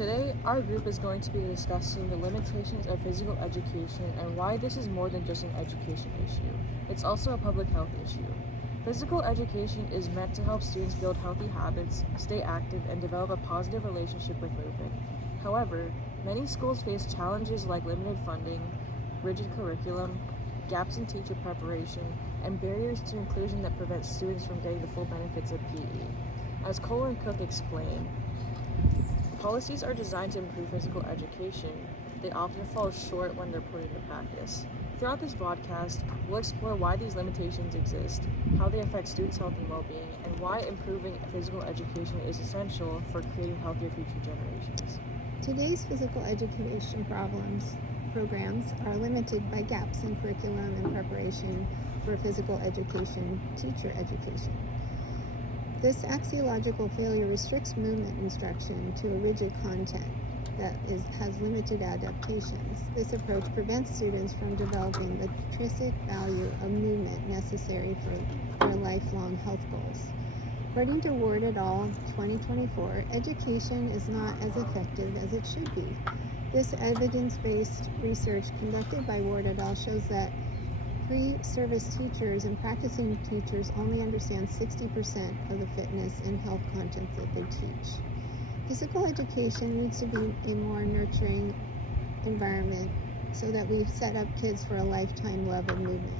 Today, our group is going to be discussing the limitations of physical education and why this is more than just an education issue. It's also a public health issue. Physical education is meant to help students build healthy habits, stay active, and develop a positive relationship with movement. However, many schools face challenges like limited funding, rigid curriculum, gaps in teacher preparation, and barriers to inclusion that prevent students from getting the full benefits of PE. As Cole and Cook explain, policies are designed to improve physical education. They often fall short when they're put into practice. Throughout this broadcast, we'll explore why these limitations exist, how they affect students' health and well-being, and why improving physical education is essential for creating healthier future generations. Today's physical education programs are limited by gaps in curriculum and preparation for physical education, teacher education. This axiological failure restricts movement instruction to a rigid content that has limited adaptations. This approach prevents students from developing the intrinsic value of movement necessary for their lifelong health goals. According to Ward et al. 2024, education is not as effective as it should be. This evidence-based research conducted by Ward et al. Shows that pre-service teachers and practicing teachers only understand 60% of the fitness and health content that they teach. Physical education needs to be a more nurturing environment so that we set up kids for a lifetime love of movement.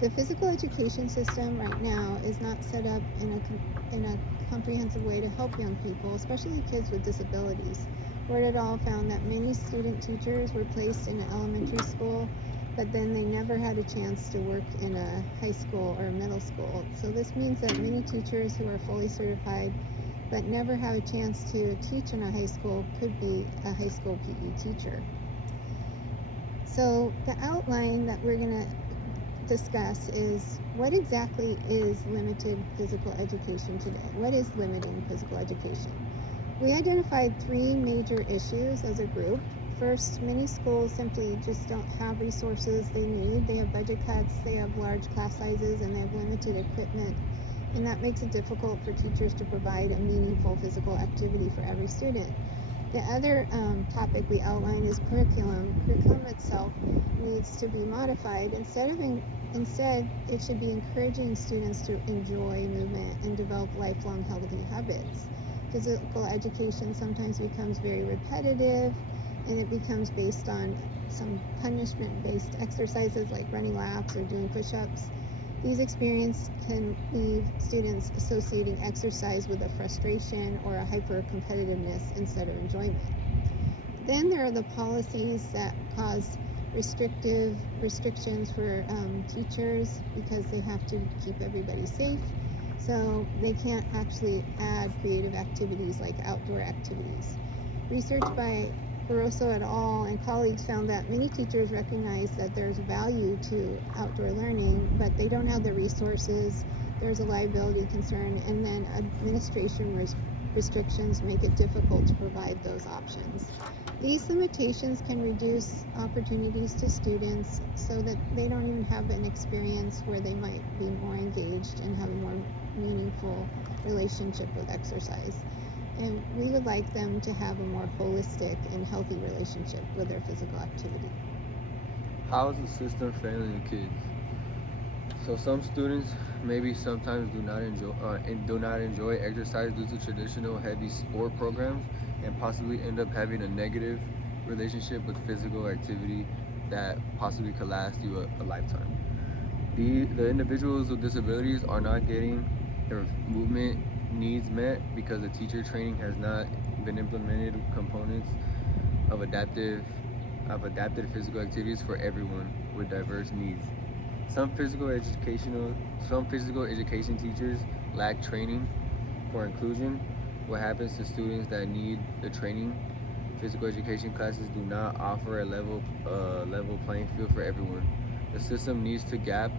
The physical education system right now is not set up in a comprehensive way to help young people, especially kids with disabilities. Ward et al. Found that many student teachers were placed in an elementary school, but then they never had a chance to work in a high school or middle school. So this means that many teachers who are fully certified but never have a chance to teach in a high school could be a high school PE teacher. So the outline that we're going to discuss is what exactly is limited physical education today? What is limiting physical education? We identified three major issues as a group. First, many schools simply just don't have resources they need. They have budget cuts, they have large class sizes, and they have limited equipment. And that makes it difficult for teachers to provide a meaningful physical activity for every student. The other topic we outlined is curriculum. Curriculum itself needs to be modified. Instead, it should be encouraging students to enjoy movement and develop lifelong healthy habits. Physical education sometimes becomes very repetitive, and it becomes based on some punishment-based exercises like running laps or doing push-ups. These experiences can leave students associating exercise with a frustration or a hyper-competitiveness instead of enjoyment. Then there are the policies that cause restrictions for teachers because they have to keep everybody safe. So they can't actually add creative activities like outdoor activities. Research by Barroso et al. And colleagues found that many teachers recognize that there's value to outdoor learning, but they don't have the resources, there's a liability concern, and then administration restrictions make it difficult to provide those options. These limitations can reduce opportunities to students so that they don't even have an experience where they might be more engaged and have a more meaningful relationship with exercise. And we would like them to have a more holistic and healthy relationship with their physical activity. How is the system failing the kids? So some students maybe sometimes do not enjoy exercise due to traditional heavy sport programs and possibly end up having a negative relationship with physical activity that possibly could last you a lifetime. The individuals with disabilities are not getting their movement needs met because the teacher training has not been implemented components of adaptive physical activities for everyone with diverse needs. Some physical education teachers lack training for inclusion. What happens to students that need the training? Physical education classes do not offer a level playing field for everyone. The system needs to gap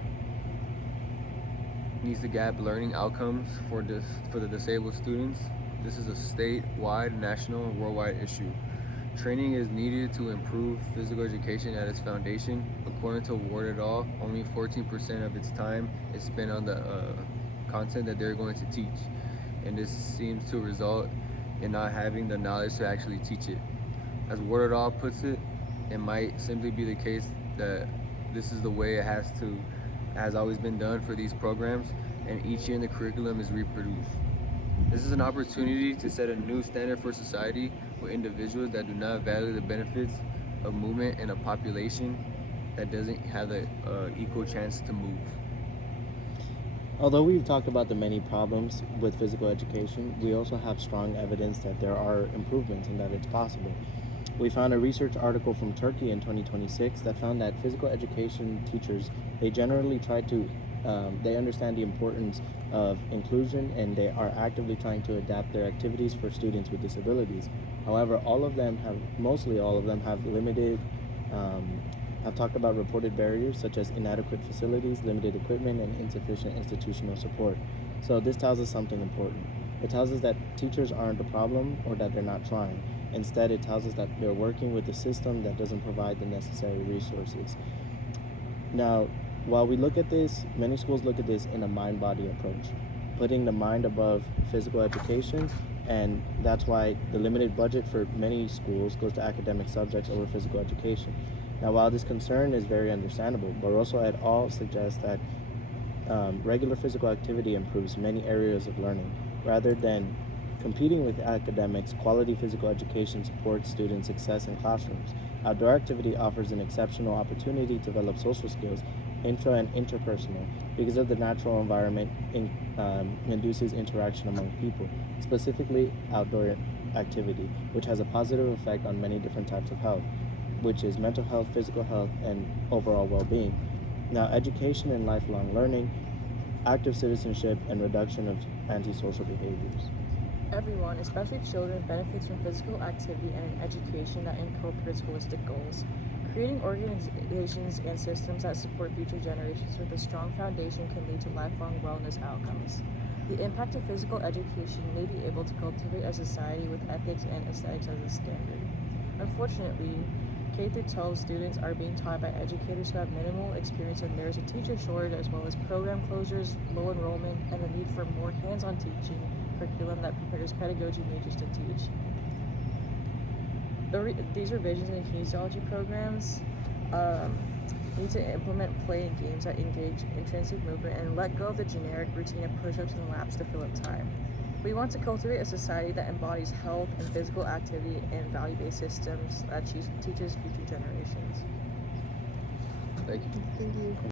learning outcomes for the disabled students. This is a statewide, national, and worldwide issue. Training is needed to improve physical education at its foundation. According to Ward et al., only 14% of its time is spent on the content that they're going to teach. And this seems to result and not having the knowledge to actually teach it. As Wardall puts it, it might simply be the case that this is the way has always been done for these programs, and each year in the curriculum is reproduced. This is an opportunity to set a new standard for society with individuals that do not value the benefits of movement in a population that doesn't have the equal chance to move. Although we've talked about the many problems with physical education, we also have strong evidence that there are improvements and that it's possible. We found a research article from Turkey in 2026 that found that physical education teachers, they generally they understand the importance of inclusion, and they are actively trying to adapt their activities for students with disabilities. However, mostly all of them have have talked about reported barriers such as inadequate facilities, limited equipment, and insufficient institutional support. So this tells us something important. It tells us that teachers aren't a problem or that they're not trying. Instead, it tells us that they're working with a system that doesn't provide the necessary resources. Now, while we look at this, many schools look at this in a mind-body approach, putting the mind above physical education, and that's why the limited budget for many schools goes to academic subjects over physical education. Now, while this concern is very understandable, Barroso et al. Suggests that regular physical activity improves many areas of learning. Rather than competing with academics, quality physical education supports student success in classrooms. Outdoor activity offers an exceptional opportunity to develop social skills, intra and interpersonal, because of the natural environment induces interaction among people, specifically outdoor activity, which has a positive effect on many different types of health, which is mental health, physical health, and overall well-being. Now, education and lifelong learning, active citizenship, and reduction of antisocial behaviors. Everyone, especially children, benefits from physical activity and an education that incorporates holistic goals. Creating organizations and systems that support future generations with a strong foundation can lead to lifelong wellness outcomes. The impact of physical education may be able to cultivate a society with ethics and aesthetics as a standard. Unfortunately, K-12 students are being taught by educators who have minimal experience, and there is a teacher shortage as well as program closures, low enrollment, and the need for more hands-on teaching curriculum that prepares pedagogy majors to teach. These revisions in kinesiology programs need to implement play and games that engage intrinsic movement and let go of the generic routine of push-ups and laps to fill up time. We want to cultivate a society that embodies health and physical activity and value-based systems that teaches future generations. Thank you. Thank you.